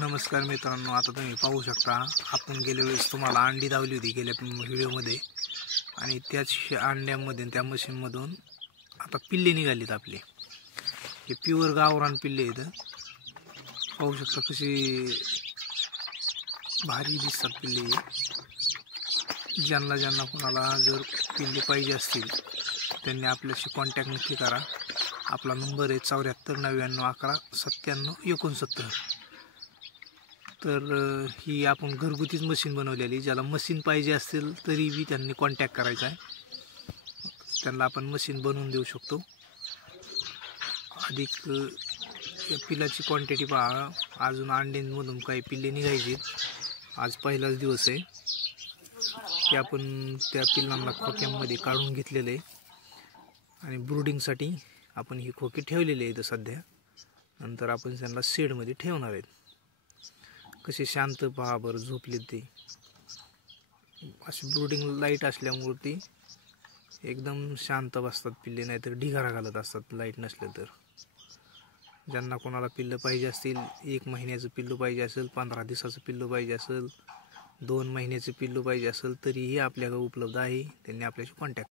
नमस्कार मित्रांनो, आता तुम्ही पाहू शकता आपण गेल्या वेळेस तुम्हाला अंडी दावली होती गेल्या व्हिडिओमध्ये आणि त्याच अंड्यामध्ये त्या मशीनमधून आता पिल्ले निघालीत आपले. हे प्युअर गावरान पिल्ले आहेत. पाहू शकता कशी भारी दिसतात पिल्ले. ज्यांना कोणाला जर पिल्ले पाहिजे असतील त्यांनी आपल्याशी कॉन्टॅक्ट नक्की करा. आपला नंबर आहे 74 99 11 97 69. तर ही आपण घरगुतीच मशीन बनवलेली. ज्याला मशीन पाहिजे असेल तरी बी त्यांनी कॉन्टॅक्ट करायचा आहे. त्यांना आपण मशीन बनवून देऊ शकतो. अधिक पिल्लाची क्वांटिटी पहा. अजून अंड्यांमधून काही पिल्ले निघायची. आज पहिलाच दिवस आहे की आपण त्या पिल्लांना खोक्यांमध्ये काढून घेतलेले आणि ब्रूडिंगसाठी आपण ही खोके ठेवलेले आहेत सध्या. नंतर आपण त्यांना शेडमध्ये ठेवणार आहेत. कसे शांत पहा बरं झोपले ते. अशी ब्रूडिंग लाईट असल्यामुळे ती एकदम शांत बसतात पिल्ले, नाहीतर ढिगारा घालत असतात लाईट नसले तर. ज्यांना कोणाला पिल्लं पाहिजे असतील, 1 महिन्याचं पिल्लू पाहिजे असेल, 15 दिवसाचं पिल्लू पाहिजे असेल, 2 महिन्याचं पिल्लू पाहिजे असेल तरीही आपल्याकडे उपलब्ध आहे. त्यांनी आपल्याशी कॉन्टॅक्ट